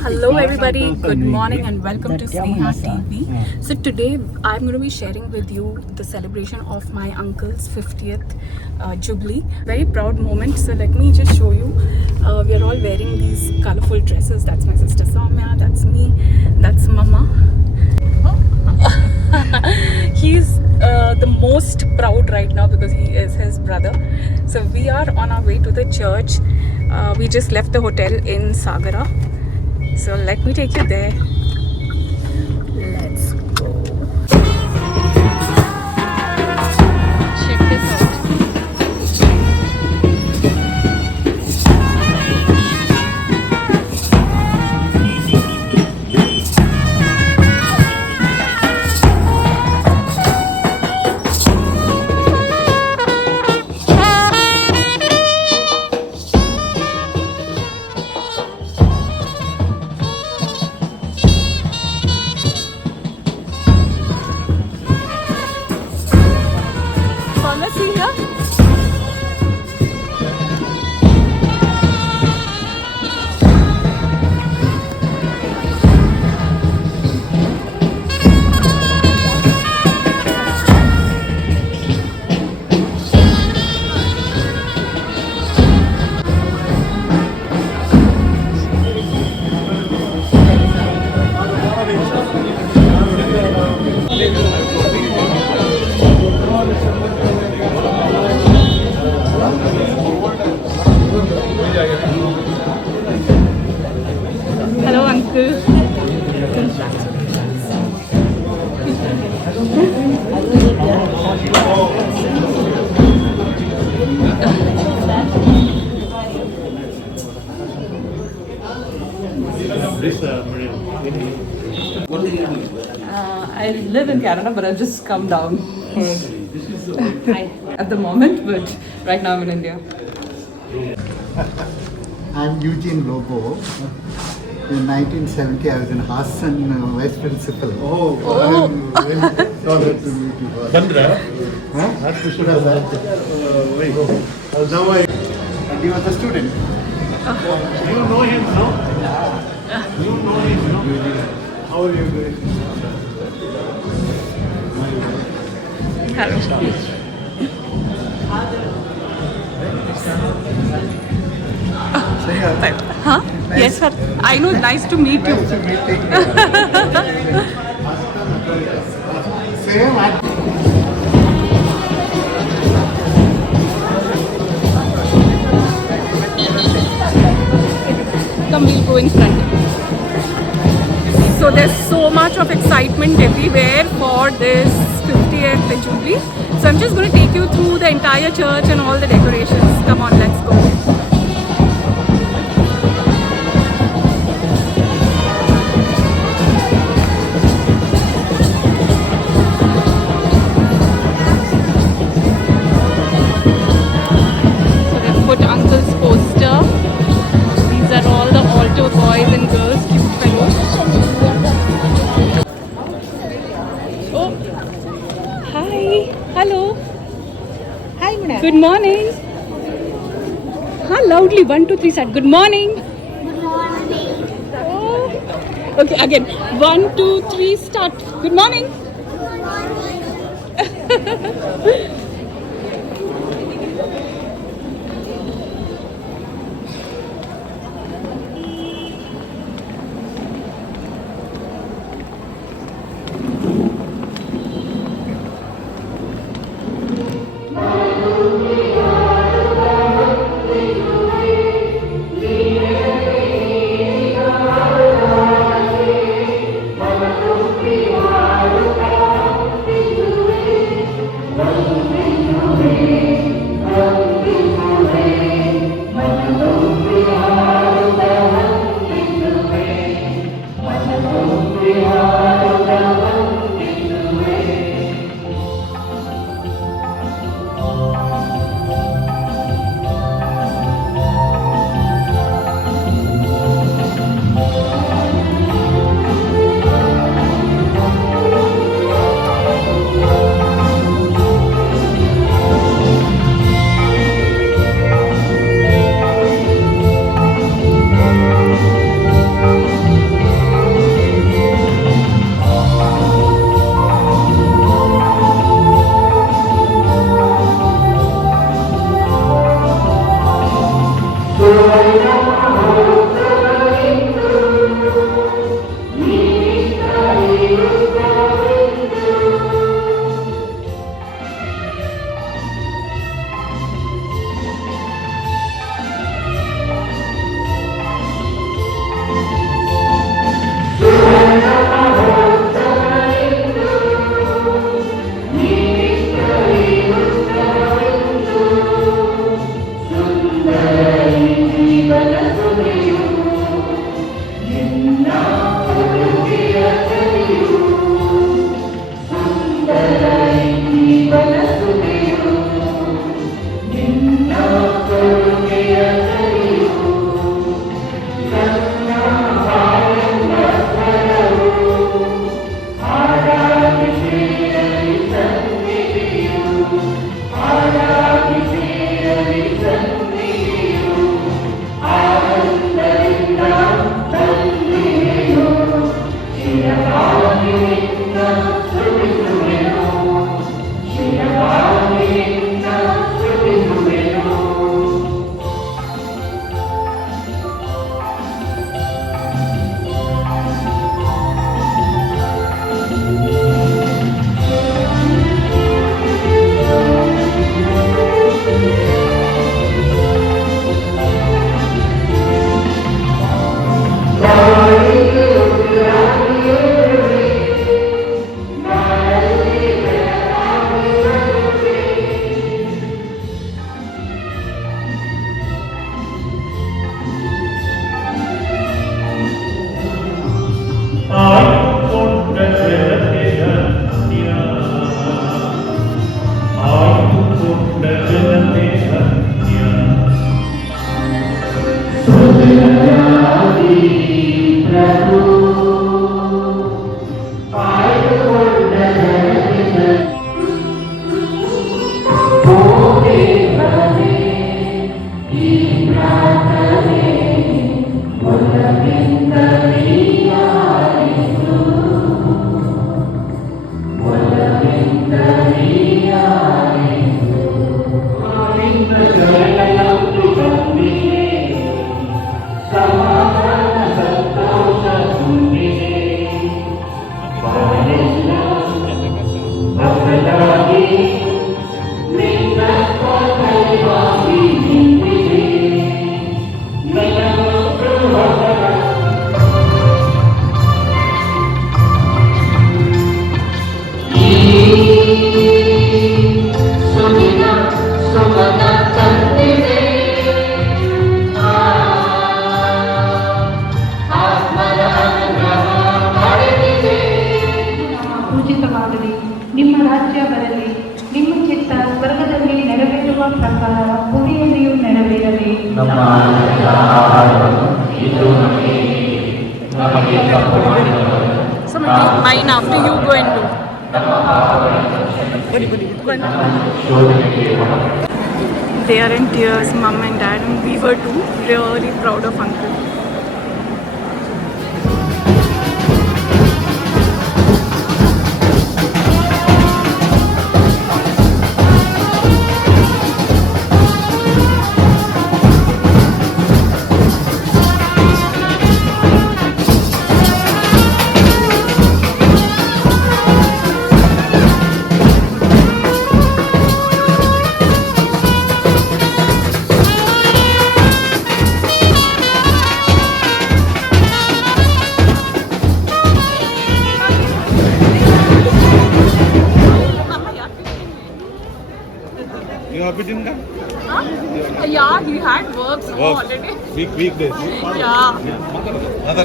Hello everybody, good morning and welcome to Sneha TV. So today I'm going to be sharing with you the celebration of my uncle's 50th Jubilee. Very proud moment, so let me just show you. We are all wearing these colorful dresses. That's my sister Soumya, that's me, that's Mama. He's the most proud right now because he is his brother. So we are on our way to the church. We just left the hotel in Sagara. So let me take you there. Let's go. Check this out. Pharmacy here. Hello, uncle. I live in Canada, but I've just come down at the moment. But right now I'm in India. I'm Eugene Lobo. In 1970, I was in Hassan Vice Principal. I'm really honored to meet you. Bandra? Huh? And you are the student? You know him, no? You know him, no? How are you doing? Huh? Yes, sir. I know. Nice to meet you. Nice to meet you. Same. Come, we'll go in front. So there's so much of excitement everywhere for this 50th Jubilee. So I'm just going to take you through the entire church and all the decorations. Come on, let's go. So they've put Uncle's poster. These are all the alto boys and girls, cute fellows. Oh, hi, hello. Hi, madam. Good morning. Huh, loudly, 1, 2, 3, start. Good morning. Good morning. Oh. Okay, again. 1, 2, 3, start. Good morning. ಪೂಜಿತವಾಗಲಿ, ನಿಮ್ಮ ರಾಜ್ಯ ಬರಲಿ, ನಿಮ್ಮ ಚಿತ್ತ ಸ್ವರ್ಗದಲ್ಲಿ ನೆರವೇರುವ ಪ್ರಕಾರ ಭೂಮಿಯಲ್ಲಿಯೂ ನೆರವೇರಲಿ. ನಮ್ಮ ಆಹಾರವನ್ನು ಇಂದು ನಮಗೆ ತಪ್ಪು ಮಾಡಿದವರು So mine after you go and do. They are in tears, mom and dad, and we were too really proud of uncle. You happy didn't come? Huh? Yeah, he had work so already. Weekdays. Yeah.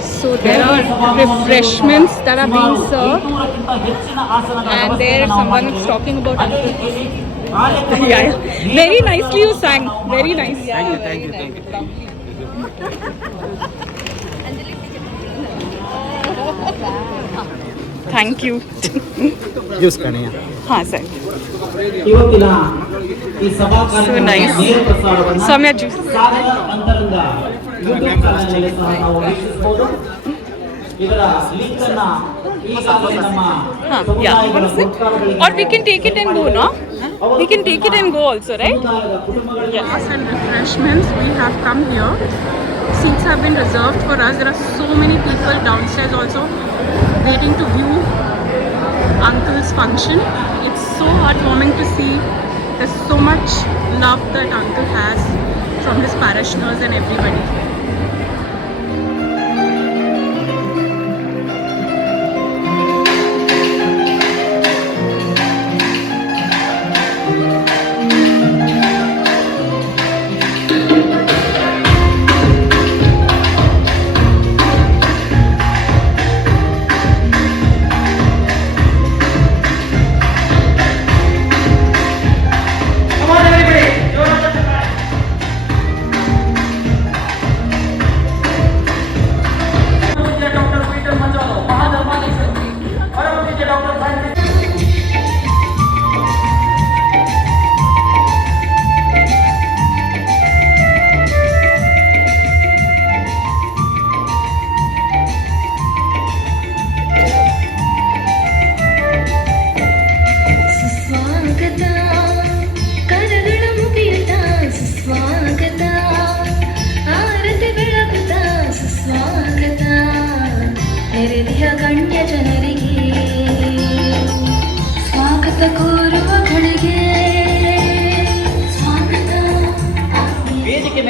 So there are refreshments that are being served, and there someone is talking about uncle. Yeah, very nicely you sang. Very nice. Thank you. Thank you. Juice ಕಣೆಯ हाँ sir. ಇವತ್ತಿನ ಈ ಸಭಾ So ಕಾರ್ಯಕ್ರಮದ nice. ನೇರ ಪ್ರಸಾರವನ್ನು Samya juice. ಸಾಗರ ಅಂತರಂಗ YouTube ಚಾನೆಲ್ನಲ್ಲಿ ಸಹ ನಾವು ವೀಕ್ಷಿಸಬಹುದು. ಇದರ ಲಿಂಕ್ ಅನ್ನ ಈಗಾಗಲೇ ನಮ್ಮ Yeah. ಸಮುದಾಯಗಳ Want to sit? ಮುಖಂಡರುಗಳಿಗೆ Or we can take it and go, no? We can take it and go also, right? ಸಮುದಾಯದ ಕುಟುಂಬಗಳಿಗೆ Yes. And refreshments, we have come here. Seats have been reserved for us. There are so many people downstairs also waiting to view uncle's function. It's so heartwarming to see. There's so much love that uncle has from his parishioners and everybody.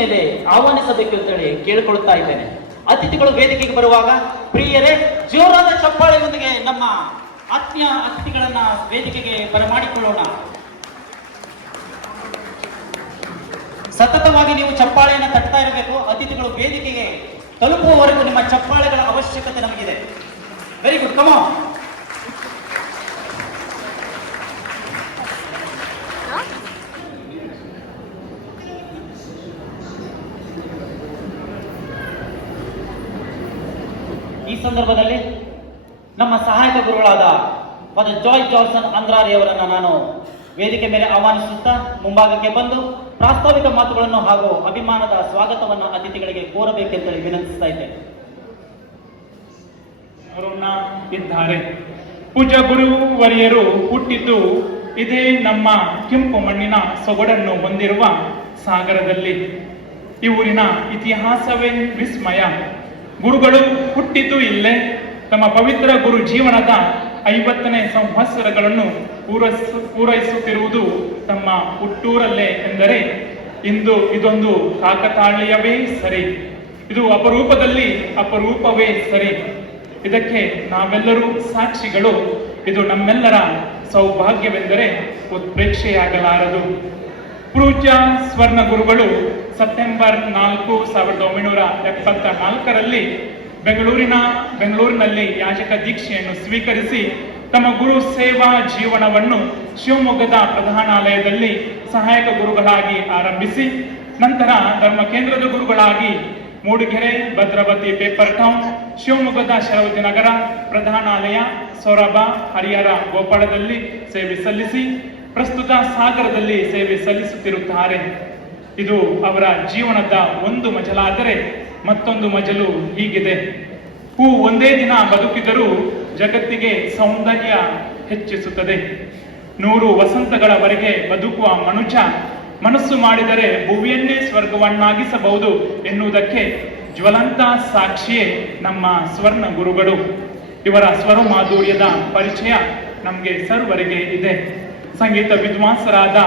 ಮೇಲೆ ಆಹ್ವಾನಿಸಬೇಕು ಅಂತೇಳಿ ಕೇಳಿಕೊಳ್ಳುತ್ತಾ ಇದ್ದೇನೆ. ಅತಿಥಿಗಳು ವೇದಿಕೆಗೆ ಬರುವಾಗ ಪ್ರಿಯರೇ ಜೋರಾದ ಚಪ್ಪಾಳೆಯೊಂದಿಗೆ ನಮ್ಮ ಆತ್ಮೀಯ ಅತಿಥಿಗಳನ್ನ ವೇದಿಕೆಗೆ ಬರಮಾಡಿಕೊಳ್ಳೋಣ. ಸತತವಾಗಿ ನೀವು ಚಪ್ಪಾಳೆಯನ್ನು ತಟ್ತಾ ಇರಬೇಕು. ಅತಿಥಿಗಳು ವೇದಿಕೆಗೆ ತಲುಪುವವರೆಗೂ ನಿಮ್ಮ ಚಪ್ಪಾಳೆಗಳ ಅವಶ್ಯಕತೆ ನಮಗಿದೆ. Very good, come on. ಈ ಸಂದರ್ಭದಲ್ಲಿ ನಮ್ಮ ಸಹಾಯಕ ಗುರುಗಳಾದ ಫಾದರ್ ಜಾಯ್ ಜಾನ್ಸನ್ ಅಂದ್ರಾರಿ ಅವರನ್ನು ನಾನು ವೇದಿಕೆ ಮೇಲೆ ಆಹ್ವಾನಿಸುತ್ತಾ ಮುಂಭಾಗಕ್ಕೆ ಬಂದು ಪ್ರಾಸ್ತಾವಿಕ ಮಾತುಗಳನ್ನು ಹಾಗೂ ಅಭಿಮಾನದ ಸ್ವಾಗತವನ್ನು ಅತಿಥಿಗಳಿಗೆ ಕೋರಬೇಕೆಂತೇಳಿ ವಿನಂತಿಸ್ತಾ ಇದ್ದೇನೆ. ಇದ್ದಾರೆ. ಪೂಜ್ಯ ಗುರುವರಿಯರು ಹುಟ್ಟಿದ್ದು ಇದೇ ನಮ್ಮ ಕೆಂಪು ಮಣ್ಣಿನ ಸೊಗಡನ್ನು ಹೊಂದಿರುವ ಸಾಗರದಲ್ಲಿ. ಈ ಊರಿನ ಇತಿಹಾಸವೇ ವಿಸ್ಮಯ. ಗುರುಗಳು ಹುಟ್ಟಿದ್ದು ಇಲ್ಲೇ. ತಮ್ಮ ಪವಿತ್ರ ಗುರು ಜೀವನದ 50ನೇ ಸಂವತ್ಸರಗಳನ್ನು ಪೂರೈಸುತ್ತಿರುವುದು ತಮ್ಮ ಹುಟ್ಟೂರಲ್ಲೇ ಎಂದರೆ ಇಂದು ಇದೊಂದು ಕಾಕತಾಳೀಯವೇ ಸರಿ. ಇದು ಅಪರೂಪದಲ್ಲಿ ಅಪರೂಪವೇ ಸರಿ. ಇದಕ್ಕೆ ನಾವೆಲ್ಲರೂ ಸಾಕ್ಷಿಗಳು. ಇದು ನಮ್ಮೆಲ್ಲರ ಸೌಭಾಗ್ಯವೆಂದರೆ ಉತ್ಪ್ರೇಕ್ಷೆಯಾಗಲಾರದು. ಪೂಜ್ಯ ಸ್ವರ್ಣ ಗುರುಗಳು ಸೆಪ್ಟೆಂಬರ್ 4, 1974ರಲ್ಲಿ ಬೆಂಗಳೂರಿನಲ್ಲಿ ಯಾಜಕ ದೀಕ್ಷೆಯನ್ನು ಸ್ವೀಕರಿಸಿ ತಮ್ಮ ಗುರು ಸೇವಾ ಜೀವನವನ್ನು ಶಿವಮೊಗ್ಗದ ಪ್ರಧಾನಾಲಯದಲ್ಲಿ ಸಹಾಯಕ ಗುರುಗಳಾಗಿ ಆರಂಭಿಸಿ ನಂತರ ಧರ್ಮ ಕೇಂದ್ರದ ಗುರುಗಳಾಗಿ ಮೂಡಿಗೆರೆ, ಭದ್ರಾವತಿ, ಪೇಪರ್ ಟೌನ್, ಶಿವಮೊಗ್ಗದ ಶರಾವತಿ ನಗರ, ಪ್ರಧಾನಾಲಯ, ಸೊರಬ, ಹರಿಹರ, ಗೋಪಾಳದಲ್ಲಿ ಸೇವೆ ಸಲ್ಲಿಸಿ ಪ್ರಸ್ತುತ ಸಾಗರದಲ್ಲಿ ಸೇವೆ ಸಲ್ಲಿಸುತ್ತಿರುತ್ತಾರೆ. ಇದು ಅವರ ಜೀವನದ ಒಂದು ಮಜಲಾದರೆ ಮತ್ತೊಂದು ಮಜಲು ಹೀಗಿದೆ. ಹೂ ಒಂದೇ ದಿನ ಬದುಕಿದರೂ ಜಗತ್ತಿಗೆ ಸೌಂದರ್ಯ ಹೆಚ್ಚಿಸುತ್ತದೆ. 100 ವಸಂತಗಳವರೆಗೆ ಬದುಕುವ ಮನುಜ ಮನಸ್ಸು ಮಾಡಿದರೆ ಭುವಿಯನ್ನೇ ಸ್ವರ್ಗವನ್ನಾಗಿಸಬಹುದು ಎನ್ನುವುದಕ್ಕೆ ಜ್ವಲಂತ ಸಾಕ್ಷಿಯೇ ನಮ್ಮ ಸ್ವರ್ಣ ಗುರುಗಳು. ಇವರ ಸ್ವರ ಮಾಧುರ್ಯದ ಪರಿಚಯ ನಮಗೆ ಸರ್ವರಿಗೆ ಇದೆ. ಸಂಗೀತ ವಿದ್ವಾಂಸರಾದ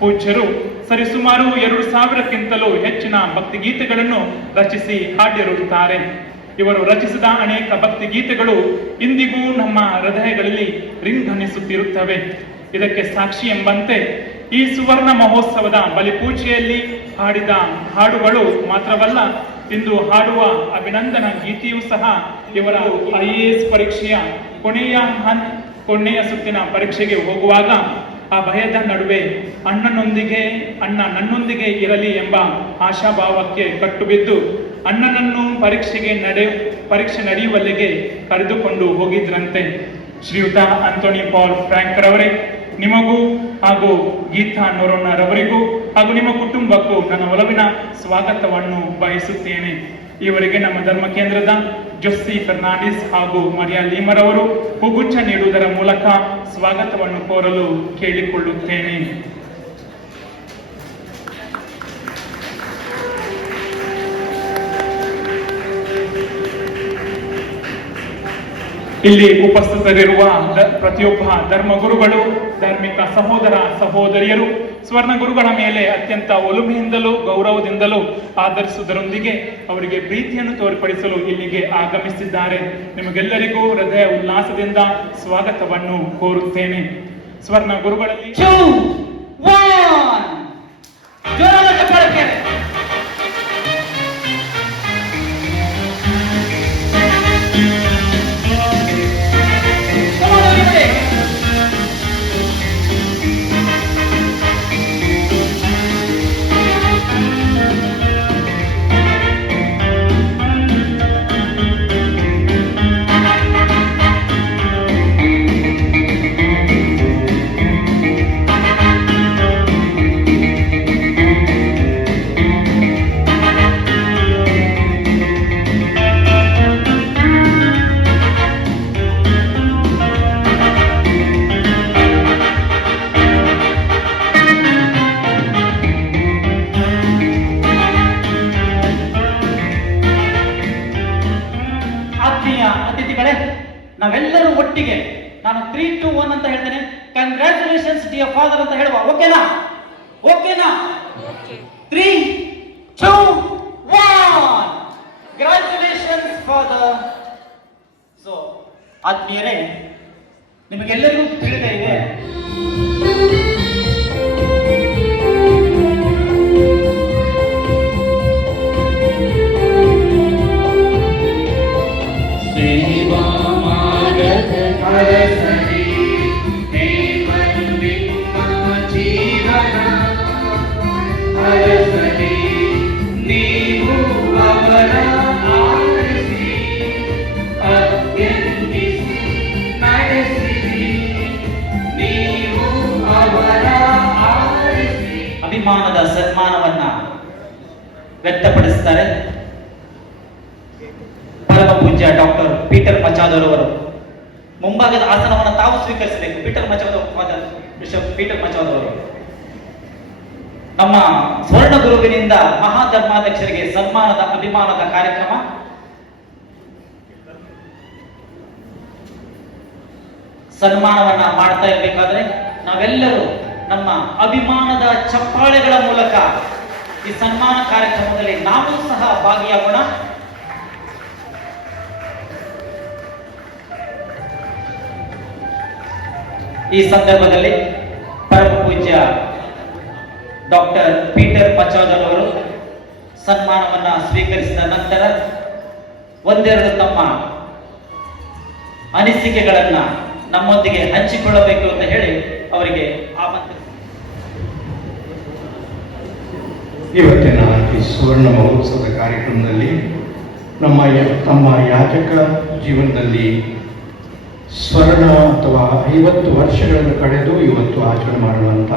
ಪೂಜ್ಯರು ಸರಿಸುಮಾರು 2000ಕ್ಕಿಂತಲೂ ಹೆಚ್ಚಿನ ಭಕ್ತಿಗೀತೆಗಳನ್ನು ರಚಿಸಿ ಹಾಡಿರುತ್ತಾರೆ. ಇವರು ರಚಿಸಿದ ಅನೇಕ ಭಕ್ತಿಗೀತೆಗಳು ಇಂದಿಗೂ ನಮ್ಮ ಹೃದಯಗಳಲ್ಲಿ ರಿಂಗಣಿಸುತ್ತಿರುತ್ತವೆ. ಇದಕ್ಕೆ ಸಾಕ್ಷಿ ಎಂಬಂತೆ ಈ ಸುವರ್ಣ ಮಹೋತ್ಸವದ ಬಲಿಪೂಜೆಯಲ್ಲಿ ಹಾಡಿದ ಹಾಡುಗಳು ಮಾತ್ರವಲ್ಲ, ಇಂದು ಹಾಡುವ ಅಭಿನಂದನಾ ಗೀತೆಯೂ ಸಹ ಇವರ IAS ಪರೀಕ್ಷೆಯ ಕೊನೆಯ ಸುತ್ತಿನ ಪರೀಕ್ಷೆಗೆ ಹೋಗುವಾಗ ಆ ಭಯದ ನಡುವೆ ಅಣ್ಣ ನನ್ನೊಂದಿಗೆ ಇರಲಿ ಎಂಬ ಆಶಾಭಾವಕ್ಕೆ ಕಟ್ಟುಬಿದ್ದು ಅಣ್ಣನನ್ನು ಪರೀಕ್ಷೆ ನಡೆಯುವಲ್ಲಿಗೆ ಕರೆದುಕೊಂಡು ಹೋಗಿದ್ರಂತೆ. ಶ್ರೀಯುತ ಆಂಟೋನಿ ಪಾಲ್ ಫ್ರಾಂಕ್ ರವರೇ, ನಿಮಗೂ ಹಾಗೂ ಗೀತಾ ನೊರೊನ್ನರವರಿಗೂ ಹಾಗೂ ನಿಮ್ಮ ಕುಟುಂಬಕ್ಕೂ ನನ್ನ ಒಲವಿನ ಸ್ವಾಗತವನ್ನು ಬಯಸುತ್ತೇನೆ. ಈವರೆಗೆ ನಮ್ಮ ಧರ್ಮ ಕೇಂದ್ರದ ಜೊಸ್ಸಿ ಫರ್ನಾಂಡಿಸ್ ಹಾಗೂ ಮರಿಯಾ ಲೀಮರ್ ಅವರು ಹೂಗುಚ್ಛ ನೀಡುವುದರ ಮೂಲಕ ಸ್ವಾಗತವನ್ನು ಕೋರಲು ಕೇಳಿಕೊಳ್ಳುತ್ತೇನೆ. ಇಲ್ಲಿ ಉಪಸ್ಥಿತರಿರುವ ಪ್ರತಿಯೊಬ್ಬ ಧರ್ಮಗುರುಗಳು, ಧಾರ್ಮಿಕ ಸಹೋದರ ಸಹೋದರಿಯರು ಸ್ವರ್ಣ ಗುರುಗಳ ಮೇಲೆ ಅತ್ಯಂತ ಒಲುಮೆಯಿಂದಲೂ ಗೌರವದಿಂದಲೂ ಆಧರಿಸುವುದರೊಂದಿಗೆ ಅವರಿಗೆ ಪ್ರೀತಿಯನ್ನು ತೋರ್ಪಡಿಸಲು ಇಲ್ಲಿಗೆ ಆಗಮಿಸಿದ್ದಾರೆ. ನಿಮಗೆಲ್ಲರಿಗೂ ಹೃದಯ ಉಲ್ಲಾಸದಿಂದ ಸ್ವಾಗತವನ್ನು ಕೋರುತ್ತೇನೆ. ಸ್ವರ್ಣ ಗುರುಗಳಲ್ಲಿ ಅತಿಥಿಗಳೇ, ನಾವೆಲ್ಲರೂ ಒಟ್ಟಿಗೆ ನಾನು 3, 2, 1 ಅಂತ ಹೇಳ್ತೇನೆ. ಕಂಗ್ರ್ಯಾಚುಲೇಷನ್ಸ್ ಡಿಯರ್ ಫಾದರ್ ಅಂತ ಹೇಳುವ. ಓಕೆನಾ? 3, 2 ಆತ್ಮೀಯರೇ, ನಿಮಗೆಲ್ಲರಿಗೂ ತಿಳಿದೇ ಇದೆ ಸೇವಾ ಮಾಡದ ಅರಸನೇ, ದೇವರು ನಿಮ್ಮ ಜೀವನ ಅರಸನೇ, ನೀವು ಅವರ ಆರಿಸಿ ಅತ್ಯಂತಿಸಿ ನಡೆಸಿರಿ, ನೀವು ಅವರ ಆರಿಸಿ. ಅಭಿಮಾನದ ಸನ್ಮಾನವನ್ನ ವ್ಯಕ್ತಪಡಿಸ್ತಾರೆ ಪರಮ ಪೂಜ್ಯ ಡಾಕ್ಟರ್ ಪೀಟರ್ ಮಚಾದರ್ ಅವರು. ಮುಂಭಾಗದ ಆಸನವನ್ನು ತಾವು ಸ್ವೀಕರಿಸಬೇಕು. ಬಿಷಪ್ ಪೀಟರ್ ಮಚಾದರ್ ಅವರು ನಮ್ಮ ಸ್ವರ್ಣ ಗುರುವಿನಿಂದ ಮಹಾಧರ್ಮಾಧ್ಯಕ್ಷರಿಗೆ ಸನ್ಮಾನದ ಅಭಿಮಾನದ ಕಾರ್ಯಕ್ರಮ. ಸನ್ಮಾನವನ್ನ ಮಾಡ್ತಾ ಇರಬೇಕಾದ್ರೆ ನಾವೆಲ್ಲರೂ ನಮ್ಮ ಅಭಿಮಾನದ ಚಪ್ಪಾಳೆಗಳ ಮೂಲಕ ಈ ಸನ್ಮಾನ ಕಾರ್ಯಕ್ರಮದಲ್ಲಿ ನಾವು ಸಹ ಭಾಗಿಯಾಗೋಣ. ಈ ಸಂದರ್ಭದಲ್ಲಿ ಪರಮ ಪೂಜ್ಯ ಡಾಕ್ಟರ್ ಪೀಟರ್ ಮಚಾದರ್ ಅವರು ಸನ್ಮಾನವನ್ನ ಸ್ವೀಕರಿಸಿದ ನಂತರ ಒಂದೆರಡು ತಮ್ಮ ಅನಿಸಿಕೆಗಳನ್ನ ನಮ್ಮೊಂದಿಗೆ ಹಂಚಿಕೊಳ್ಳಬೇಕು ಅಂತ ಹೇಳಿ ಅವರಿಗೆ ಆಮಂತ್ರಿಸಿದ್ದಾರೆ. ಇವತ್ತಿನ ಈ ಸುವರ್ಣ ಮಹೋತ್ಸವದ ಕಾರ್ಯಕ್ರಮದಲ್ಲಿ ತಮ್ಮ ಯಾಚಕ ಜೀವನದಲ್ಲಿ ಸ್ವರ್ಣ ಅಥವಾ 50 ವರ್ಷಗಳನ್ನು ಕಳೆದು ಇವತ್ತು ಆಚರಣೆ ಮಾಡುವಂಥ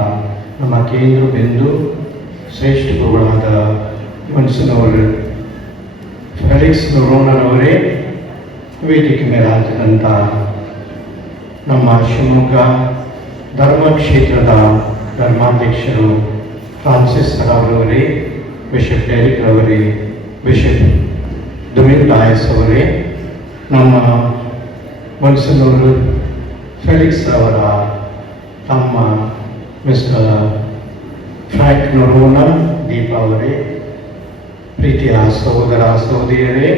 ನಮ್ಮ ಕೇಂದ್ರ ಬಿಂದು ಶ್ರೇಷ್ಠ ಗುರುಗಳಾದ ಮನ್ಸನವರು ಫೆಲಿಕ್ಸ್ ನೊರೋನರವರೇ, ವೇದಿಕೆ ಮೇಲೆ ಹಾಕಿದಂಥ ನಮ್ಮ ಶಿವಮೊಗ್ಗ ಧರ್ಮಕ್ಷೇತ್ರದ ಧರ್ಮಾಧ್ಯಕ್ಷರು ಫ್ರಾನ್ಸಿಸ್ ಅವರವರೇ, ಬಿಷಪ್ ಡೆರಿಕ್ ರವರೇ, ಬಿಷಪ್ ದುಮಿಲ್ ಡಾಯಸ್ ಅವರೇ, ನಮ್ಮ ಮನ್ಸನೂರು ಫೆಲಿಕ್ಸ್ ಅವರ ತಮ್ಮ ಮಿಸ್ಟರ್ ಫ್ರ್ಯಾಂಕ್ ನೊರೋನ ದೀಪ ಅವರೇ, ಪ್ರೀತಿಯ ಸಹೋದರ ಸಹೋದರಿಯರೇ,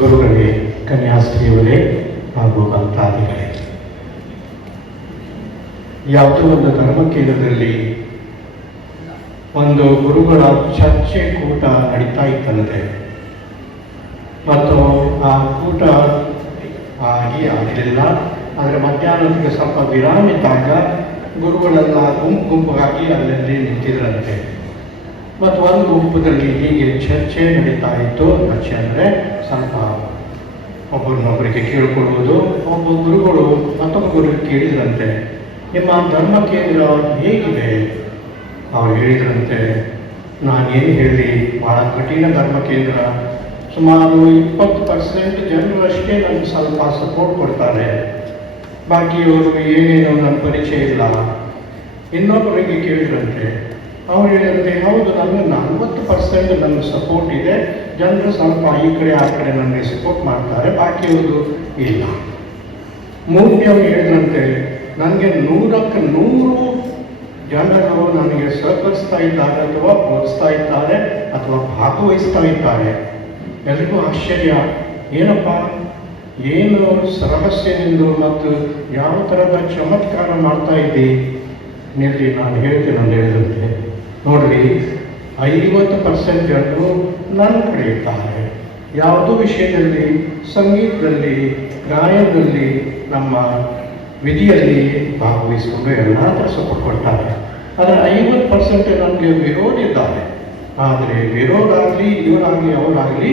ಗುರುಗಳೇ, ಕನ್ಯಾಸ್ತ್ರೀಯವರೇ ಹಾಗೂ ಭಕ್ತಾದಿಗಳೇ, ಯಾವುದೋ ಒಂದು ಧರ್ಮ ಕೇಂದ್ರದಲ್ಲಿ ಒಂದು ಗುರುಗಳ ಚರ್ಚೆ ಕೂಟ ನಡೀತಾ ಇತ್ತಂತೆ. ಮತ್ತು ಆ ಕೂಟ ಆಗಲಿಲ್ಲ. ಆದರೆ ಮಧ್ಯಾಹ್ನಕ್ಕೆ ಸ್ವಲ್ಪ ವಿರಾಮ ಇದ್ದಾಗ ಗುರುಗಳೆಲ್ಲ ಗುಂಪಾಗಿ ಅಲ್ಲಲ್ಲಿ ನಿಂತಿದ್ರಂತೆ. ಮತ್ತು ಒಂದು ಗುಂಪದಲ್ಲಿ ಹೀಗೆ ಚರ್ಚೆ ನಡೀತಾ ಇತ್ತು. ಚರ್ಚೆ ಅಂದರೆ ಸ್ವಲ್ಪ ಒಬ್ಬರನ್ನೊಬ್ಬರಿಗೆ ಕೇಳಿಕೊಳ್ಳುವುದು. ಒಬ್ಬ ಗುರುಗಳು ಮತ್ತೊಬ್ಬ ಗುರುಗೆ ಕೇಳಿದ್ರಂತೆ, ನಿಮ್ಮ ಧರ್ಮ ಕೇಂದ್ರ ಹೇಗಿದೆ? ಅವ್ರು ಹೇಳಿದ್ರಂತೆ, ನಾನೇನು ಹೇಳಿ, ಭಾಳ ಕಠಿಣ ಧರ್ಮ ಕೇಂದ್ರ. ಸುಮಾರು 20% ಜನರು ಅಷ್ಟೇ ನನಗೆ ಸ್ವಲ್ಪ ಸಪೋರ್ಟ್ ಕೊಡ್ತಾರೆ, ಬಾಕಿಯವರು ಏನೇನೋ ನನ್ನ ಪರಿಚಯ ಇಲ್ಲ. ಇನ್ನೊಬ್ಬರಿಗೆ ಕೇಳಿದ್ರಂತೆ, ಅವ್ರು ಹೇಳಿದಂತೆ, ಹೌದು, ನನಗೆ 40% ನನಗೆ ಸಪೋರ್ಟ್ ಇದೆ, ಜನರು ಸ್ವಲ್ಪ ಈ ಕಡೆ ಆ ಕಡೆ ನನಗೆ ಸಪೋರ್ಟ್ ಮಾಡ್ತಾರೆ, ಬಾಕಿಯವರು ಇಲ್ಲ. ಮೂರ್ತಿಯವರು ಹೇಳಿದ್ರಂತೆ, ನನಗೆ 100ಕ್ಕೆ 100 ಜನರು ನನಗೆ ಸಹಕರಿಸ್ತಾ ಇದ್ದಾರೆ ಅಥವಾ ಪ್ರೋತ್ಸಾಹಿಸ್ತಾ ಇದ್ದಾರೆ ಅಥವಾ ಭಾಗವಹಿಸ್ತಾ ಇದ್ದಾರೆ. ಎಲ್ರಿಗೂ ಆಶ್ಚರ್ಯ, ಏನಪ್ಪ, ಏನು ರಹಸ್ಯದಿಂದ ಮತ್ತು ಯಾವ ಥರದ ಚಮತ್ಕಾರ ಮಾಡ್ತಾ ಇದ್ದಿ? ನಿಲ್ಲಿ, ನಾನು ಹೇಳ್ತೇನೆ ಅಂತ ಹೇಳಿದಂತೆ, ನೋಡ್ರಿ, 50% ಜನರು ನನ್ನ ಕಡೆ ಇದ್ದಾರೆ. ಯಾವುದೋ ವಿಷಯದಲ್ಲಿ, ಸಂಗೀತದಲ್ಲಿ, ಗಾಯನದಲ್ಲಿ, ನಮ್ಮ ವಿಧಿಯಲ್ಲಿ ಭಾಗವಹಿಸಿಕೊಂಡು ಎಲ್ಲ ಥರ ಸಪೋರ್ಟ್ ಕೊಡ್ತಾರೆ. ಆದರೆ 50% ನಮಗೆ ವಿರೋಧ ಇದ್ದಾರೆ. ಆದರೆ ವಿರೋಧ ಆಗಲಿ, ಇವರಾಗಲಿ ಅವರಾಗಲಿ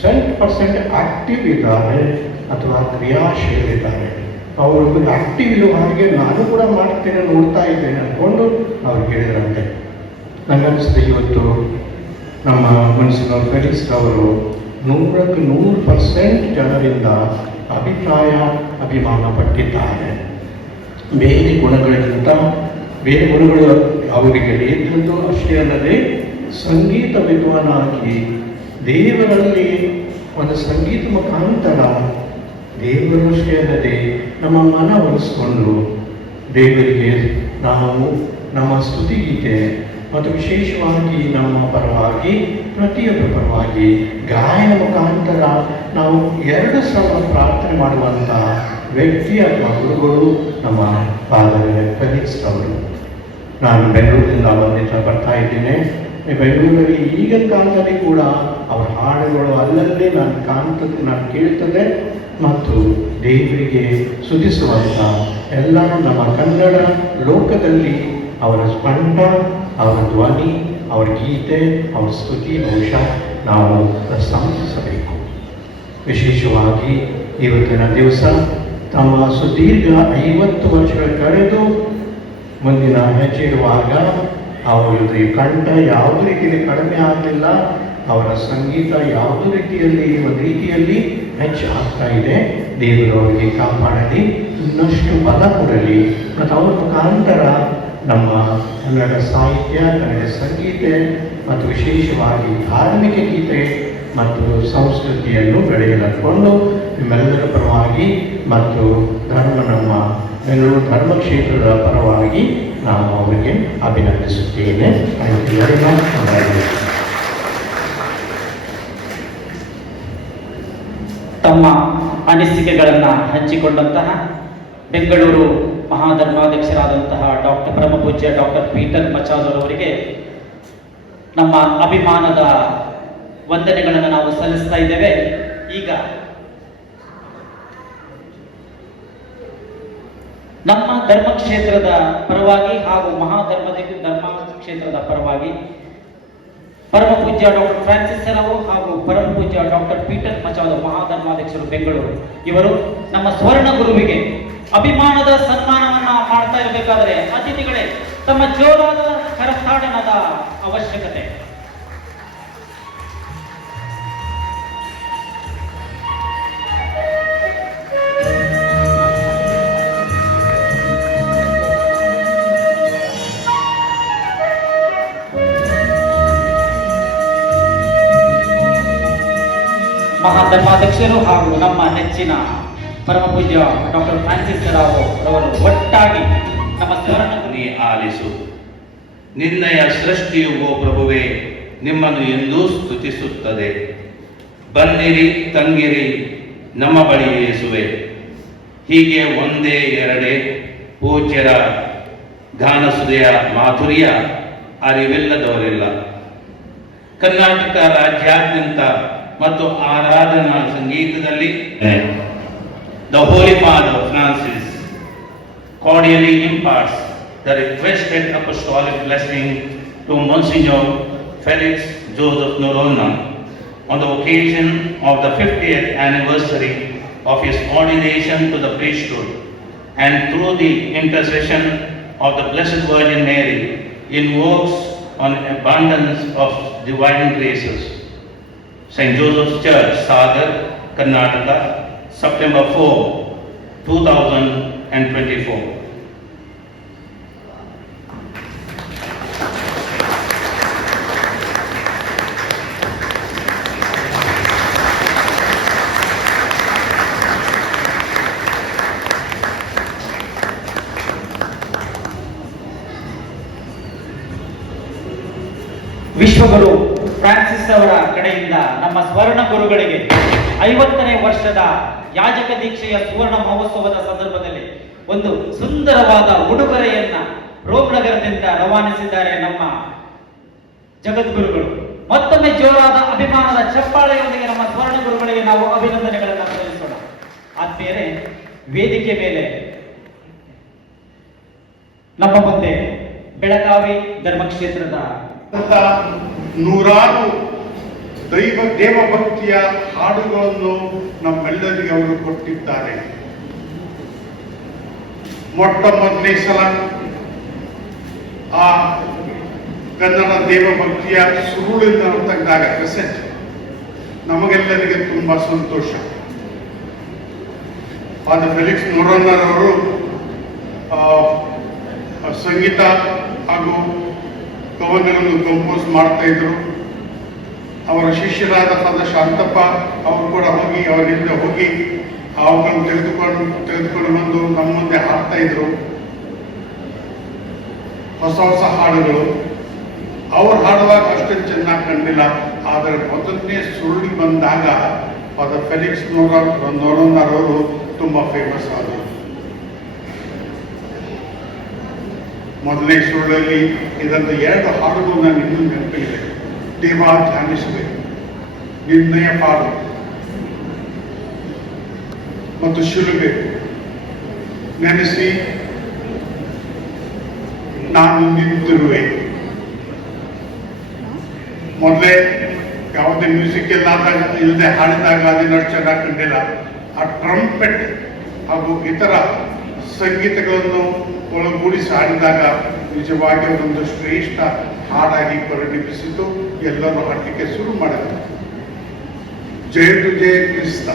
100% ಆಕ್ಟಿವ್ ಇದ್ದಾರೆ ಅಥವಾ ಕ್ರಿಯಾಶೀಲಿದ್ದಾರೆ. ಅವರು ಆಕ್ಟಿವ್ ಇರುವ ಹಾಗೆ ನಾನು ಕೂಡ ಮಾಡ್ತೇನೆ, ನೋಡ್ತಾ ಇದ್ದೇನೆ ಅಂದ್ಕೊಂಡು ಅವ್ರು ಹೇಳಿದ್ರಂತೆ. ನನಗನ್ನಿಸ್ತು, ಇವತ್ತು ನಮ್ಮ ಮನಸ್ಸಿನ ಫೆಲಿಕ್ಸ್ ಅವರು 100ಕ್ಕೆ 100% ಜನರಿಂದ ಅಭಿಪ್ರಾಯ ಅಭಿಮಾನ ಪಟ್ಟಿದ್ದಾರೆ. ಬೇರೆ ಗುಣಗಳಿಗಿಂತ ಬೇರೆ ಗುಣಗಳು ಅವರಿಗೆ ಇದ್ದದ್ದು ಅಷ್ಟೇ ಅಲ್ಲದೆ, ಸಂಗೀತ ವಿದ್ವಾನಾಗಿ ದೇವರಲ್ಲಿ ಒಂದು ಸಂಗೀತ ಮುಖಾಂತರ ದೇವರು ಅಷ್ಟೇ ಅಲ್ಲದೆ ನಮ್ಮ ಮನ ಒಲಿಸ್ಕೊಂಡು ದೇವರಿಗೆ ನಾವು ನಮ್ಮ ಸ್ತುತಿಗೀತೆ ಮತ್ತು ವಿಶೇಷವಾಗಿ ನಮ್ಮ ಪರವಾಗಿ ಪ್ರತಿಯೊಬ್ಬರ ಪರವಾಗಿ ಗಾಯನ ಮುಖಾಂತರ ನಾವು 2 ಸಲ ಪ್ರಾರ್ಥನೆ ಮಾಡುವಂಥ ವ್ಯಕ್ತಿ ಅಥವಾ ಗುರುಗಳು ನಮ್ಮ ಫಾದರ್ ಫೆಲಿಕ್ಸ್ ಅವರು. ನಾನು ಬೆಂಗಳೂರಿನಿಂದ ಬರ್ತಾ ಇದ್ದೇನೆ. ಬೆಂಗಳೂರಲ್ಲಿ ಈಗಿನ ಕಾಲದಲ್ಲಿ ಕೂಡ ಅವರ ಹಾಡುಗಳು ಅಲ್ಲಲ್ಲೇ ನಾನು ಕೇಳ್ತದೆ ಮತ್ತು ದೇವರಿಗೆ ಸ್ತುತಿಸುವಂಥ ಎಲ್ಲ ನಮ್ಮ ಕನ್ನಡ ಲೋಕದಲ್ಲಿ ಅವರ ಸ್ಪಂದ, ಅವರ ಧ್ವನಿ, ಅವರ ಗೀತೆ, ಅವರ ಸ್ತುತಿ ಬಹುಶಃ ನಾವು ಪ್ರಶಂಸಿಸಬೇಕು. ವಿಶೇಷವಾಗಿ ಇವತ್ತಿನ ದಿವಸ ತಮ್ಮ ಸುದೀರ್ಘ 50 ವರ್ಷಗಳ ಕಳೆದು ಮುಂದಿನ ಹೆಜ್ಜೆ ಇರುವಾಗ ಅವರದ್ದು ಕಂಠ ಯಾವುದೇ ರೀತಿಯಲ್ಲಿ ಕಡಿಮೆ ಆಗಲಿಲ್ಲ. ಅವರ ಸಂಗೀತ ಯಾವುದೇ ರೀತಿಯಲ್ಲಿ ಹೆಚ್ಚಾಗ್ತಾ ಇದೆ. ದೇವರು ಅವರಿಗೆ ಕಾಪಾಡಲಿ, ಇನ್ನಷ್ಟು ಬಲ ಕೊಡಲಿ ಮತ್ತು ಅವರ ಮುಖಾಂತರ ನಮ್ಮ ಕನ್ನಡ ಸಾಹಿತ್ಯ, ಕನ್ನಡ ಸಂಗೀತೆ ಮತ್ತು ವಿಶೇಷವಾಗಿ ಧಾರ್ಮಿಕ ಗೀತೆ ಮತ್ತು ಸಂಸ್ಕೃತಿಯನ್ನು ಬೆಳೆಯಲಕೊಂಡು ನಿಮ್ಮೆಲ್ಲರ ಪರವಾಗಿ ಮತ್ತು ನಮ್ಮ ಬೆಂಗಳೂರು ಧರ್ಮಕ್ಷೇತ್ರದ ಪರವಾಗಿ ನಾನು ಅವರಿಗೆ ಅಭಿನಂದಿಸುತ್ತೇನೆ. Thank you very much. ತಮ್ಮ ಅನಿಸಿಕೆಗಳನ್ನು ಹಂಚಿಕೊಂಡಂತಹ ಬೆಂಗಳೂರು ಮಹಾಧರ್ಮಾಧ್ಯಕ್ಷರಾದಂತಹ ಪರಮಪೂಜ್ಯ ಡಾಕ್ಟರ್ ಪೀಟರ್ ಮಚಾದವರಿಗೆ ನಮ್ಮ ಅಭಿಮಾನದ ವಂದನೆಗಳನ್ನು ನಾವು ಸಲ್ಲಿಸ್ತಾ ಇದ್ದೇವೆ. ಈಗ ನಮ್ಮ ಧರ್ಮಕ್ಷೇತ್ರದ ಪರವಾಗಿ ಹಾಗೂ ಧರ್ಮಕ್ಷೇತ್ರದ ಪರವಾಗಿ ಪರಮಪೂಜ್ಯ ಡಾಕ್ಟರ್ ಫ್ರಾನ್ಸಿಸ್ ಸರ್ ಅವರು ಹಾಗೂ ಪರಮಪೂಜ್ಯ ಡಾಕ್ಟರ್ ಪೀಟರ್ ಮಚಾದ ಮಹಾಧರ್ಮಾಧ್ಯಕ್ಷರು ಬೆಂಗಳೂರು ಇವರು ನಮ್ಮ ಸ್ವರ್ಣ ಗುರುವಿಗೆ ಅಭಿಮಾನದ ಸನ್ಮಾನವನ್ನ ಮಾಡ್ತಾ ಇರಬೇಕಾದರೆ ಅತಿಥಿಗಳೇ ತಮ್ಮ ಜೋರಾದ ಕರತಾಡನದ ಅವಶ್ಯಕತೆ. ಮಹಾಧರ್ಮಾಧ್ಯಕ್ಷರು ಹಾಗೂ ನಮ್ಮ ನೆಚ್ಚಿನ ಪರಮಪೂಜ್ಯ ಡಾಕ್ಟರ್ ಫ್ರಾನ್ಸಿಸ್ ರವರು ಒಟ್ಟಾಗಿ ನಮ್ಮ ಸ್ವರ್ಣ ಆಲಿಸು. ನಿನ್ನಯ ಸೃಷ್ಟಿಯು ಓ ಪ್ರಭುವೇ ನಿಮ್ಮನ್ನು ಎಂದೂ ಸ್ತುತಿಸುತ್ತದೆ. ಬನ್ನಿರಿ ತಂಗಿರಿ ನಮ್ಮ ಬಳಿ ಯೇಸುವೆ. ಹೀಗೆ ಒಂದೇ ಎರಡೇ ಪೂಜ್ಯರ ಗಾನಸುದೆಯ ಮಾಧುರ್ಯ ಅರಿವಿಲ್ಲದವರಿಲ್ಲ. ಕರ್ನಾಟಕ ರಾಜ್ಯಾದ್ಯಂತ ಮತ್ತು ಆರಾಧನಾ ಸಂಗೀತದಲ್ಲಿ the Holy Father Francis cordially imparts the requested apostolic blessing to Monsignor Felix Joseph Noronha on the occasion of the 50th anniversary of his ordination to the priesthood, and through the intercession of the Blessed Virgin Mary invokes on abundance of divine graces. St. Joseph's Church, Sagar, Karnataka, September 4, 2024. ವಿಶ್ವಗುರು Francis ಅವರ ಕಡೆಯಿಂದ ನಮ್ಮ ಸ್ವರ್ಣ ಗುರುಗಳಿಗೆ 50ನೇ ವರ್ಷದ ಯಾಜಕ ದೀಕ್ಷೆಯ ಸುವರ್ಣ ಮಹೋತ್ಸವದ ಸಂದರ್ಭದಲ್ಲಿ ಒಂದು ಸುಂದರವಾದ ಉಡುಗೊರೆಯನ್ನ ರೋಮ್ ನಗರದಿಂದ ರವಾನಿಸಿದ್ದಾರೆ ನಮ್ಮ ಜಗದ್ಗುರುಗಳು. ಮತ್ತೊಮ್ಮೆ ಜೋರಾದ ಅಭಿಮಾನದ ಚಪ್ಪಾಳೆಯೊಂದಿಗೆ ನಮ್ಮ ಸ್ವರ್ಣ ಗುರುಗಳಿಗೆ ನಾವು ಅಭಿನಂದನೆಗಳನ್ನು ಸಲ್ಲಿಸೋಣ. ಆದ್ಮೇಲೆ ವೇದಿಕೆ ಮೇಲೆ ನಮ್ಮ ಮುಂದೆ ಬೆಳಗಾವಿ ಧರ್ಮಕ್ಷೇತ್ರದ ನೂರಾರು ದೇವಭಕ್ತಿಯ ಹಾಡುಗಳನ್ನು ನಮ್ಮೆಲ್ಲರಿಗೆ ಅವರು ಕೊಟ್ಟಿದ್ದಾರೆ. ಮೊಟ್ಟ ಮೊದಲನೇ ಸಲ ಆ ಕನ್ನಡ ದೇವಭಕ್ತಿಯ ಸುರುಳಿಂದ ತೆಗೆದಾಗ ಕ್ರೆಸೆಂಟ್ ನಮಗೆಲ್ಲರಿಗೆ ತುಂಬಾ ಸಂತೋಷ. ಫಾದರ್ ಫೆಲಿಕ್ಸ್ ನೊರೊನ್ನರವರು ಸಂಗೀತ ಹಾಗೂ ಕವನಗಳನ್ನು ಕಂಪೋಸ್ ಮಾಡ್ತಾ ಇದ್ರು. ಅವರ ಶಿಷ್ಯರಾದ ಫಾದರ್ ಶಾಂತಪ್ಪ ಅವರು ಕೂಡ ಅವರಿಂದ ಹೋಗಿ ಅವುಗಳನ್ನು ತೆಗೆದುಕೊಂಡು ಬಂದು ನಮ್ಮ ಮುಂದೆ ಹಾಡ್ತಾ ಇದ್ರು ಹೊಸ ಹೊಸ ಹಾಡುಗಳು. ಅವ್ರು ಹಾಡುವಾಗ ಅಷ್ಟು ಚೆನ್ನಾಗಿ ಕಂಡಿಲ್ಲ. ಆದರೆ ಮೊದಲನೇ ಸುರುಳಿ ಬಂದಾಗ ಫಾದರ್ ಫೆಲಿಕ್ಸ್ ನೋರೋನರವರು ತುಂಬ ಫೇಮಸ್ ಆದರು. ಮೊದಲನೇ ಸುರುಳಲ್ಲಿ ಇದಂತ 2 ಹಾಡುಗಳು ನಾನು ಇನ್ನೂ ನೆನಪಿದೆ. ದೇವ ಧ್ಯಾನಿಸುವೆ, ನಿರ್ಣಯ ಪಾಡು ಮತ್ತು ಶಿಲುಬೆ ನೆನೆಸಿ ನಾನು ನಿಂತಿರುವೆ. ಮೊದಲೇ ಯಾವುದೇ ಮ್ಯೂಸಿಕ್ ಇಲ್ಲದೆ ಹಾಡಿದಾಗ ಅದನ್ನಷ್ಟು ಚೆನ್ನಾಗಿ ಕಂಡಿಲ್ಲ. ಆ ಟ್ರಂಪೆಟ್ ಹಾಗೂ ಇತರ ಸಂಗೀತಗಳನ್ನು ಒಳಗೂಡಿಸಿ ಹಾಡಿದಾಗ ನಿಜವಾಗಿ ಒಂದು ಶ್ರೇಷ್ಠ ಹಾಡಾಗಿ ಪರಿಣಮಿಸಿತು. ಎಲ್ಲರೂ ಹಾಡಲಿಕ್ಕೆ ಶುರು ಮಾಡಿದರು. ಜಯ ಟು ಜಯ ಕ್ರಿಸ್ತ,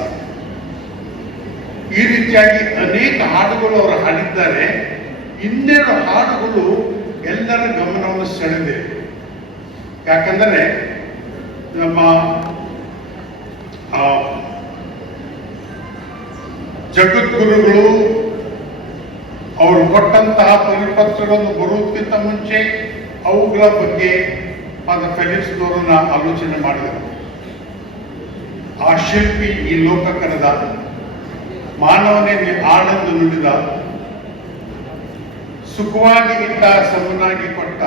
ಈ ರೀತಿಯಾಗಿ ಅನೇಕ ಹಾಡುಗಳು ಅವರು ಹಾಡಿದ್ದಾರೆ. 2 ಹಾಡುಗಳು ಎಲ್ಲರ ಗಮನವನ್ನು ಸೆಳೆದಿವೆ. ಯಾಕಂದರೆ ನಮ್ಮ ಜಗದ್ಗುರುಗಳು ಅವರು ಕೊಟ್ಟಂತಹ ಪರಿಪತ್ರಗಳನ್ನು ಬರುವುದಕ್ಕಿಂತ ಮುಂಚೆ ಅವುಗಳ ಬಗ್ಗೆ ಫಾದರ್ ಫೆಲಿಕ್ಸ್ ಅವರನ್ನ ಆಲೋಚನೆ ಮಾಡಿದರು. ಆ ಶಿಲ್ಪಿ ಈ ಲೋಕ ಕರೆದ, ಮಾನವನೇ ಆನಂದ ನುಡಿದ, ಸುಖವಾಗಿ ಇದ್ದ ಸಮನಾಗಿ ಕೊಟ್ಟ,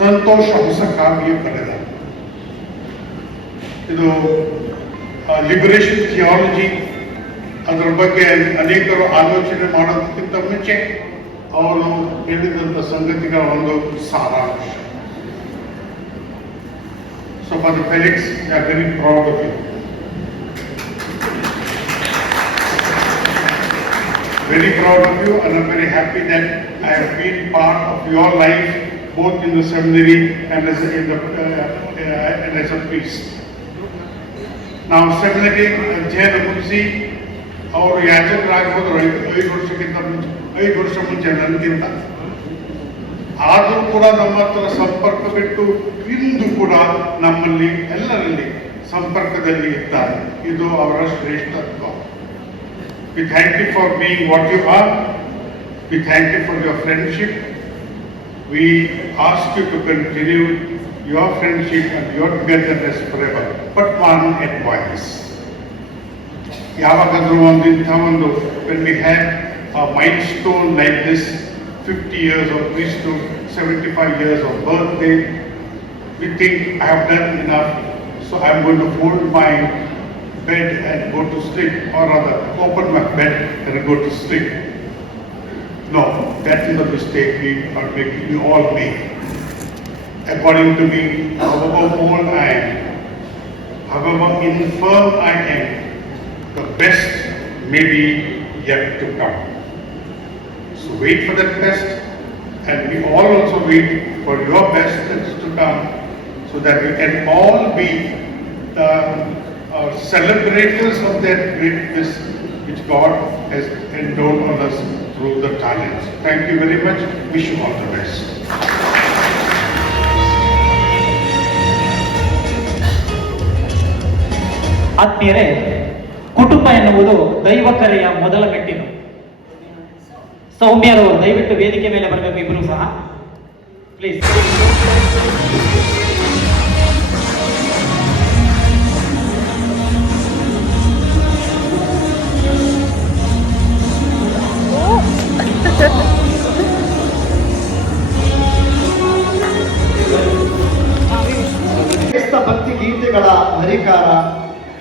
ಸಂತೋಷ ಹೊಸ ಕಾವ್ಯ ಪಡೆದ. ಇದು ಲಿಬರೇಷನ್ ಥಿಯಾಲಜಿ. ಅದರ ಬಗ್ಗೆ ಅನೇಕರು ಆಲೋಚನೆ ಮಾಡೋದಕ್ಕಿಂತ ಮುಂಚೆ ಅವರು ಹೇಳಿದಂಥ ಸಂಗತಿಗಳ ಒಂದು ಸಾರಾಂಶ. So Father Felix, I am very proud of you. Very proud of you, and I'm very happy that I have been part of your life, both in the seminary and as a priest. Now, seminary ಅಧ್ಯಯನ ಮುಗಿಸಿ ಅವರು ಯಾಜಕರಾಗಿ ಹೋದರು 5 ವರ್ಷ ಮುಂಚೆ ನನಗಿಂತ. ಆದರೂ ಕೂಡ ನಮ್ಮ ಹತ್ರ ಸಂಪರ್ಕ ಬಿಟ್ಟು ಇಂದು ಕೂಡ ನಮ್ಮಲ್ಲಿ ಎಲ್ಲರಲ್ಲಿ ಸಂಪರ್ಕದಲ್ಲಿ ಇದ್ದಾರೆ. ಇದು ಅವರ ಶ್ರೇಷ್ಠತ್ವ. We thank you for being what you are. We thank you for your friendship. We ask you to continue your friendship and your togetherness forever. But one advice. ಯಾವಾಗಾದರೂ when we have a milestone like this, 50 years of priesthood, 75 years of birthday, we think I have done enough, so I'm going to hold my bed and go to sleep, or rather open my bed and go to sleep. No, that is a mistake we are making, we all make. According to me, however old I am, however infirm I am, the best may be yet to come. So wait for that best, and we all also wait for your best that's to come, so that we can all be the celebrators of that greatness which God has endowed on us through the talents. Thank you very much. Wish you all the best. ಆತ್ಮೀಯರೇ, ಕುಟುಂಬ ಎನ್ನುವುದು ದೈವಕರೆಯ ಮೊದಲ ಮೆಟ್ಟಿಲು. ಸೌಮ್ಯರವರು ದಯವಿಟ್ಟು ವೇದಿಕೆ ಮೇಲೆ ಬರಬೇಕು, ಇಬ್ಬರು ಸಹ ಪ್ಲೀಸ್. ಕ್ರೈಸ್ತ ಭಕ್ತಿ ಗೀತೆಗಳ ಹರಿಕಾರ,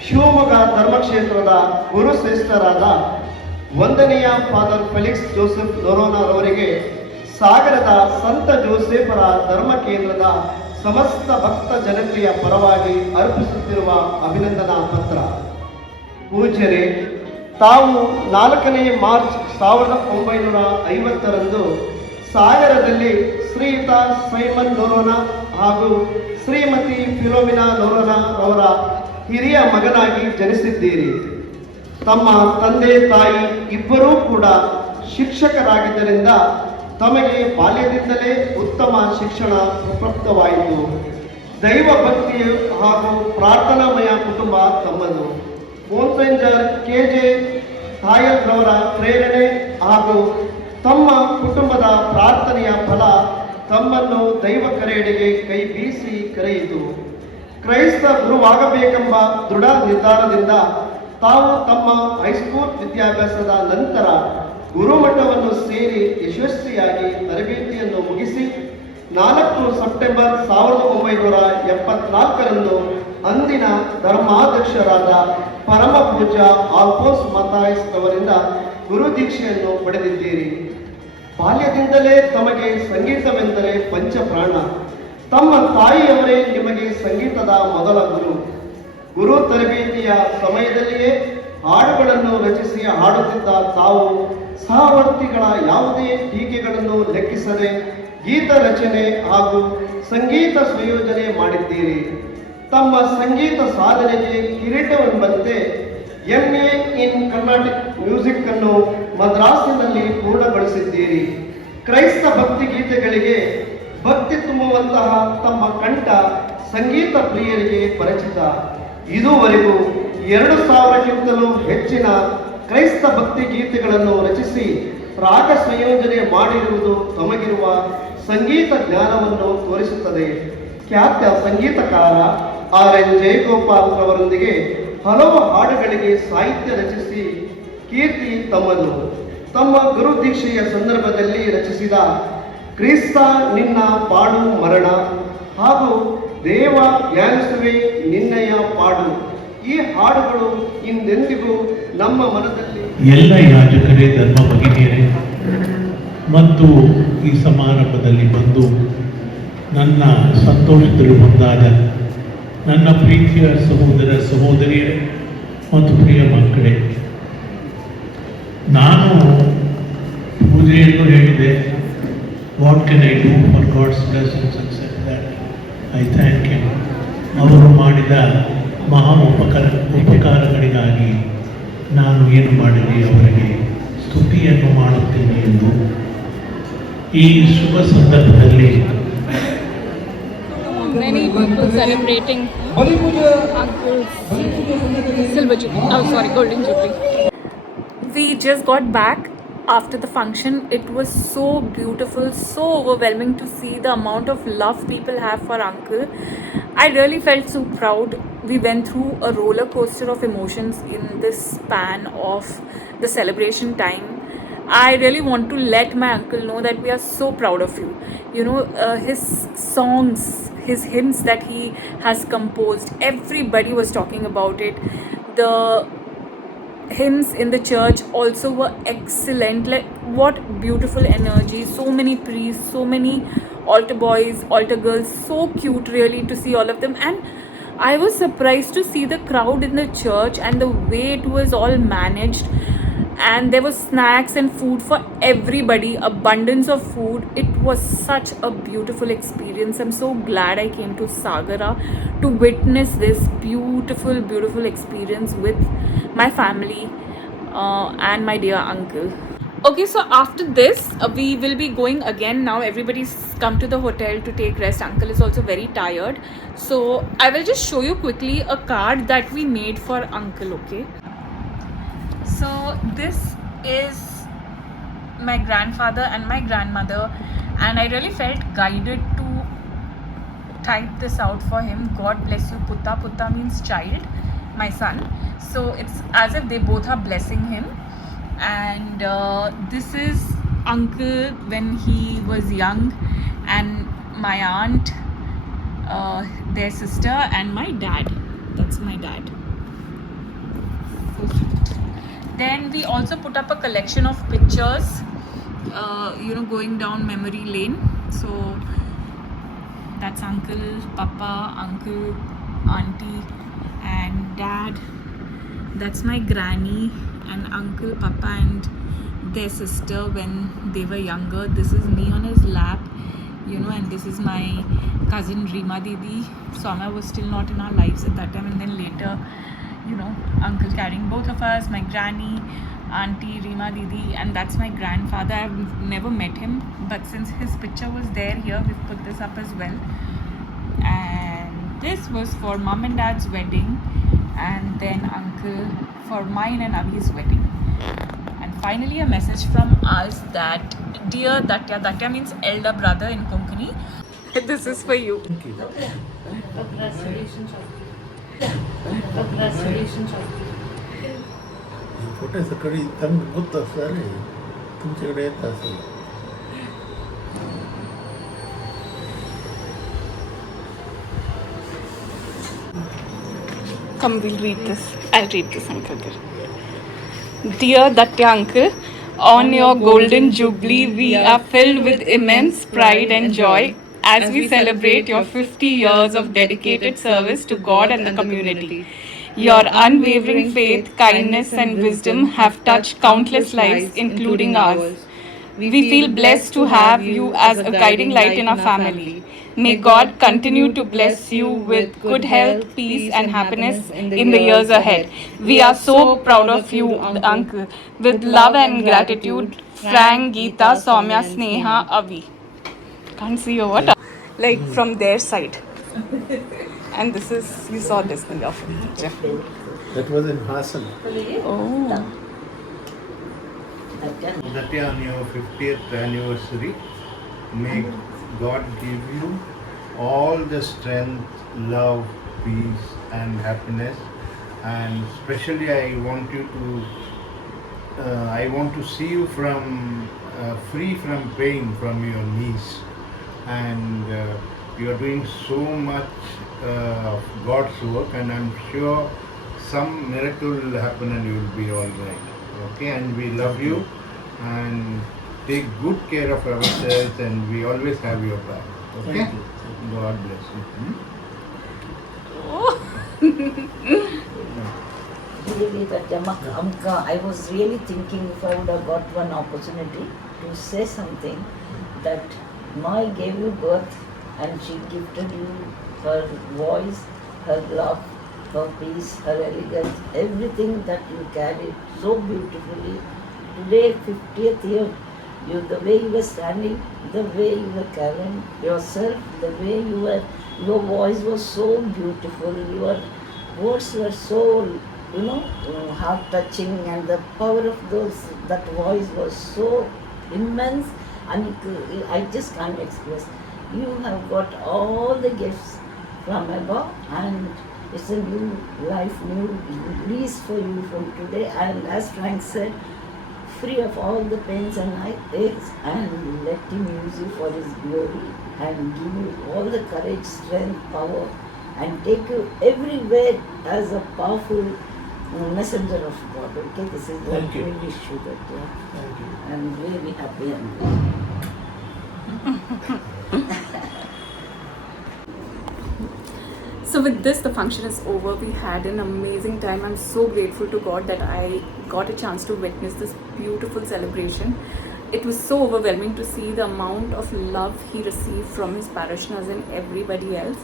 ಶಿವಮೊಗ್ಗ ಧರ್ಮಕ್ಷೇತ್ರದ ಗುರುಶ್ರೇಷ್ಠರಾದ ವಂದನೀಯ ಫಾದರ್ ಫೆಲಿಕ್ಸ್ ಜೋಸೆಫ್ ಲೊರೋನರವರಿಗೆ ಸಾಗರದ ಸಂತ ಜೋಸೆಫರ ಧರ್ಮ ಕೇಂದ್ರದ ಸಮಸ್ತ ಭಕ್ತ ಜನತೆಯ ಪರವಾಗಿ ಅರ್ಪಿಸುತ್ತಿರುವ ಅಭಿನಂದನಾ ಪತ್ರ. ಪೂಜ್ಯರೇ, ತಾವು 4ನೇ ಮಾರ್ಚ್ 1950ರಂದು ಸಾಗರದಲ್ಲಿ ಶ್ರೀಯುತ ಸೈಮನ್ ಲೊರೋನ ಹಾಗೂ ಶ್ರೀಮತಿ ಫಿಲೋಮಿನಾ ಲೊರೋನ ಅವರ ಹಿರಿಯ ಮಗನಾಗಿ ಜನಿಸಿದ್ದೀರಿ. ತಮ್ಮ ತಂದೆ ತಾಯಿ ಇಬ್ಬರೂ ಕೂಡ ಶಿಕ್ಷಕರಾಗಿದ್ದರಿಂದ ತಮಗೆ ಬಾಲ್ಯದಿಂದಲೇ ಉತ್ತಮ ಶಿಕ್ಷಣ ಪ್ರಾಪ್ತವಾಯಿತು. ದೈವ ಭಕ್ತಿಯು ಹಾಗೂ ಪ್ರಾರ್ಥನಾಮಯ ಕುಟುಂಬ ತಮ್ಮದು. ಮೋನ್ಸೆಂಜರ್ KJ ತಾಯಲ್ರವರ ಪ್ರೇರಣೆ ಹಾಗೂ ತಮ್ಮ ಕುಟುಂಬದ ಪ್ರಾರ್ಥನೆಯ ಫಲ ತಮ್ಮನ್ನು ದೈವ ಕರೆಯಡೆಗೆ ಕೈ ಬೀಸಿ ಕರೆಯಿತು. ಕ್ರೈಸ್ತ ಗುರುವಾಗಬೇಕೆಂಬ ದೃಢ ನಿರ್ಧಾರದಿಂದ ತಾವು ತಮ್ಮ ಹೈಸ್ಕೂಲ್ ವಿದ್ಯಾಭ್ಯಾಸದ ನಂತರ ಗುರುಮಠವನ್ನು ಸೇರಿ ಯಶಸ್ವಿಯಾಗಿ ತರಬೇತಿಯನ್ನು ಮುಗಿಸಿ 4 ಸೆಪ್ಟೆಂಬರ್ 1974ರಂದು ಅಂದಿನ ಧರ್ಮಾಧ್ಯಕ್ಷರಾದ ಪರಮ ಪೂಜ್ಯ ಆಲ್ಫೋನ್ಸ್ ಮತಾಯಸ್ ಅವರಿಂದ ಗುರುದೀಕ್ಷೆಯನ್ನು ಪಡೆದಿದ್ದೀರಿ. ಬಾಲ್ಯದಿಂದಲೇ ತಮಗೆ ಸಂಗೀತವೆಂದರೆ ಪಂಚಪ್ರಾಣ. ತಮ್ಮ ತಾಯಿಯವರೇ ನಿಮಗೆ ಸಂಗೀತದ ಮೊದಲ ಗುರು ತರಬೇತಿಯ ಸಮಯದಲ್ಲಿಯೇ ಹಾಡುಗಳನ್ನು ರಚಿಸಿ ಹಾಡುತ್ತಿದ್ದ ತಾವು ಸಹವರ್ತಿಗಳ ಯಾವುದೇ ಟೀಕೆಗಳನ್ನು ಲೆಕ್ಕಿಸದೆ ಗೀತ ರಚನೆ ಹಾಗೂ ಸಂಗೀತ ಸಂಯೋಜನೆ ಮಾಡಿದ್ದೀರಿ. ತಮ್ಮ ಸಂಗೀತ ಸಾಧನೆಗೆ ಕಿರೀಟವೆಂಬಂತೆ MA ಇನ್ ಕರ್ನಾಟಿಕ್ ಮ್ಯೂಸಿಕ್ ಅನ್ನು ಮದ್ರಾಸಿನಲ್ಲಿ ಪೂರ್ಣಗೊಳಿಸಿದ್ದೀರಿ. ಕ್ರೈಸ್ತ ಭಕ್ತಿ ಗೀತೆಗಳಿಗೆ ಭಕ್ತಿ ತುಂಬುವಂತಹ ತಮ್ಮ ಕಂಠ ಸಂಗೀತ ಪ್ರಿಯರಿಗೆ ಪರಿಚಿತ. ಇದುವರೆಗೂ 2000ಕ್ಕಿಂತಲೂ ಹೆಚ್ಚಿನ ಕ್ರೈಸ್ತ ಭಕ್ತಿ ಗೀತೆಗಳನ್ನು ರಚಿಸಿ ರಾಗ ಸಂಯೋಜನೆ ಮಾಡಿರುವುದು ತಮಗಿರುವ ಸಂಗೀತ ಜ್ಞಾನವನ್ನು ತೋರಿಸುತ್ತದೆ. ಖ್ಯಾತ ಸಂಗೀತಕಾರ RN ಜಯಗೋಪಾಲ್ ಅವರೊಂದಿಗೆ ಹಲವು ಹಾಡುಗಳಿಗೆ ಸಾಹಿತ್ಯ ರಚಿಸಿ ಕೀರ್ತಿ ತಮ್ಮದು. ತಮ್ಮ ಗುರು ದೀಕ್ಷೆಯ ಸಂದರ್ಭದಲ್ಲಿ ರಚಿಸಿದ ಕ್ರಿಸ್ತ ನಿನ್ನ ಪಾಡು ಮರಣ ಹಾಗೂ ದೇವ ಧ್ಯಾನಿಸುವೆ ನಿನ್ನಯ ಪಾಡು ಈ ಹಾಡುಗಳು ಇಂದೆಂದಿಗೂ ನಮ್ಮ ಮನದಲ್ಲಿ. ಎಲ್ಲ ಯಾಜಕರೇ, ಧರ್ಮ ಭಗಿನಿಯರೇ ಮತ್ತು ಈ ಸಮಾರಂಭದಲ್ಲಿ ಬಂದು ನನ್ನ ಸಂತೋಷದಲ್ಲಿ ಒಂದಾದ ನನ್ನ ಪ್ರೀತಿಯ ಸಹೋದರ ಸಹೋದರಿಯರೇ ಮತ್ತು ಪ್ರಿಯ ಮಕ್ಕಳೇ, ನಾನು ಪೂಜೆಯನ್ನು ಹೇಳಿದೆ. What can I do for God's blessings and said that I thank him. ಅವರು ಮಾಡಿದ ಮಹಾ ಉಪಕಾರಗಳಿಗಾಗಿ ನಾನು ಏನು ಮಾಡಲಿ, ಅವರಿಗೆ ಸ್ತುತಿಯನ್ನು ಮಾಡುತ್ತೇನೆ ಎಂದು ಈ ಶುಭ ಸಂದರ್ಭದಲ್ಲಿ many people celebrating uncle's silver jubilee. Oh, sorry, golden jubilee. We just got back after the function. It was so beautiful, so overwhelming to see the amount of love people have for uncle. I really felt so proud. We went through a roller coaster of emotions in this span of the celebration time. I really want to let my uncle know that we are so proud of you. You know, his songs, his hymns that he has composed, everybody was talking about it. The hymns in the church also were excellent. Like, what beautiful energy, so many priests, so many altar boys, altar girls, so cute really to see all of them. And I was surprised to see the crowd in the church and the way it was all managed. And there was snacks and food for everybody, abundance of food. It was such a beautiful experience. I'm so glad I came to Sagara to witness this beautiful experience with my family and my dear uncle. Okay, so after this we will be going again. Now everybody's come to the hotel to take rest. Uncle is also very tired, so I will just show you quickly a card that we made for uncle. Okay, so this is my grandfather and my grandmother, and I really felt guided to type this out for him. God bless you, Putta. Putta means child, my son. So it's as if they both are blessing him. And this is uncle when he was young, and my aunt, their sister, and my dad. That's my dad. So sweet. Then we also put up a collection of pictures, going down memory lane. So that's uncle, papa, uncle, auntie, and dad. That's my granny and uncle, papa, and their sister when they were younger. This is me on his lap, and this is my cousin Reema Didi. Soumya was still not in our lives at that time, and then later, uncle carrying both of us, my granny, auntie, Reema Didi, and that's my grandfather. I've never met him, but since his picture was there here, we've put this up as well. And this was for mom and dad's wedding, and then uncle for mine and Avi's wedding. And finally a message from us that dear Datya, Datya means elder brother in Konkani. This is for you. Photo सकाळी ತಂದು ಗೊತ್ತಾ sir तुमच्याकडे येत असेल Come, we'll read this. I'll read this, Uncle. Dear Datya Uncle, on your golden jubilee, we are filled with immense pride and joy as we celebrate your 50 years of dedicated service to God and the community. Your unwavering faith, kindness, and wisdom have touched countless lives, including ours. We feel blessed to have you as a guiding light in our family. May God continue to bless you with good health, peace, and happiness in the years ahead. We are so proud of you, Uncle. With love and gratitude, Frank, Geeta, Soumya, Sneha, Avi. Can't see your what? Like from their side. And this is, you saw this in the picture. That was in Hassan. Oh. That on your 50th anniversary, may God give you all the strength, love, peace, and happiness. And especially, I want to see you free from pain from your knees, and you are doing so much of God's work, and I'm sure some miracle will happen and you will be all right. Okay, and we love you and take good care of ourselves, and we always have your back. Okay, God bless you. Really, that I was really thinking if I would have got one opportunity to say something, that Mai gave you birth and she gifted you her voice, her love, her peace, her elegance, everything that you carried so beautifully. Today, 50th year, the way you were standing, the way you were carrying yourself, the way you were, your voice was so beautiful, your words were so, heart-touching, and the power of that voice was so immense, and I just can't express. You have got all the gifts from above, and it's a new life, new release for you from today, and as Frank said, free of all the pains and aches, and let him use you for his glory and give you all the courage, strength, power, and take you everywhere as a powerful messenger of God. Okay, this is what we wish you that. Yeah. Thank you. I'm really happy and So with this, the function is over. We had an amazing time. I'm so grateful to God that I got a chance to witness this beautiful celebration. It was so overwhelming to see the amount of love he received from his parishioners and everybody else.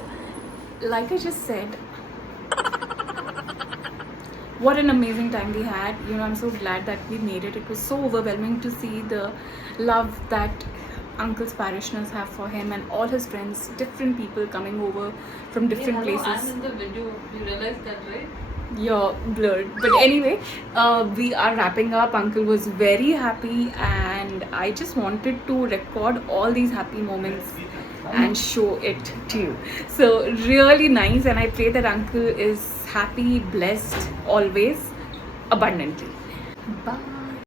Like I just said, what an amazing time we had. I'm so glad that we made it. It was so overwhelming to see the love that Uncle's parishioners have for him and all his friends, different people coming over from different places. And in the video, you realized that, right? You're blurred. But anyway, we are wrapping up. Uncle was very happy, and I just wanted to record all these happy moments and show it to you. So really nice, and I pray that Uncle is happy, blessed, always, abundantly. Bye.